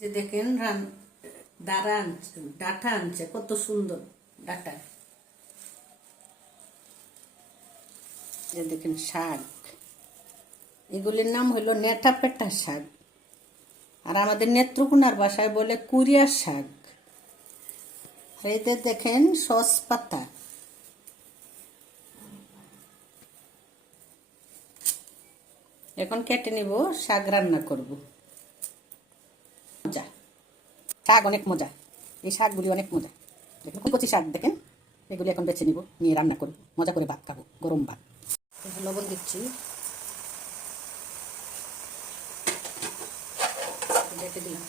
যে দেখেন ডাটা আনছে, কত সুন্দর ডাটা। যে দেখেন শাক, এগুলির নাম হইল নেটা পেটা শাক, আর আমাদের নেত্রকোনার ভাষায় বলে কুরিয়ার শাক। আর এতে দেখেন সস পাতা, এখন কেটে নিব, শাক রান্না করব। মজা, শাক অনেক মজা, এই শাকগুলি অনেক মজা। দেখেন কচি শাক, দেখেন এগুলি এখন বেছে নিব, নিয়ে রান্না করব, মজা করে ভাত খাবো, গরম ভাত। লবণ দিচ্ছি, রেখে দিলাম।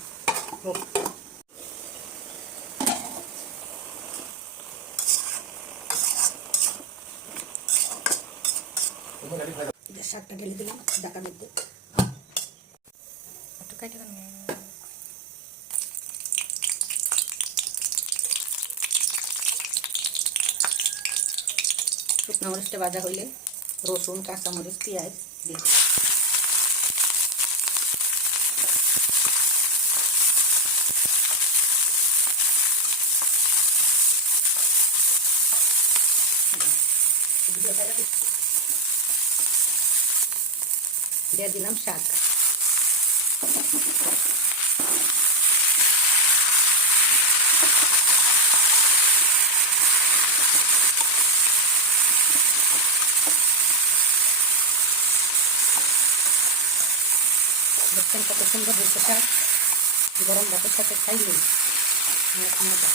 শাকটা ঢেলে দিলাম ঢাকার মধ্যে। শুকনো মরিচটা ভাজা হইলে রসুন, কাঁচামরিচ, পেঁয়াজ দিয়ে দিয়ে দিলাম শাক। দেখছেন কত সুন্দর হয়েছে শাক, গরম ভাতের সাথে খাইলে অনেক মজা।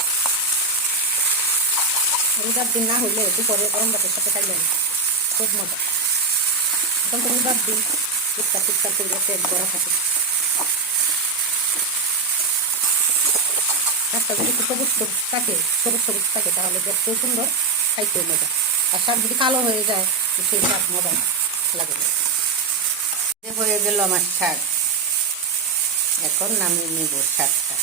রোজার দিন না হইলে দুপুরে গরম ভাতের সাথে খাইলে খুব মজা। এখন তো রোজার দিন, ইফতার টিফতার করলে পেট ভরা থাকে। শাকটা যদি একটু সবুজ সবুজ থাকে তাহলে দেখতেও সুন্দর, খাইতেও মজা। আর শাক যদি কালো হয়ে যায় সেই শাক মজা লাগে না। হয়ে গেল আমার শাক, এখন নামিয়ে নেব শাকটা।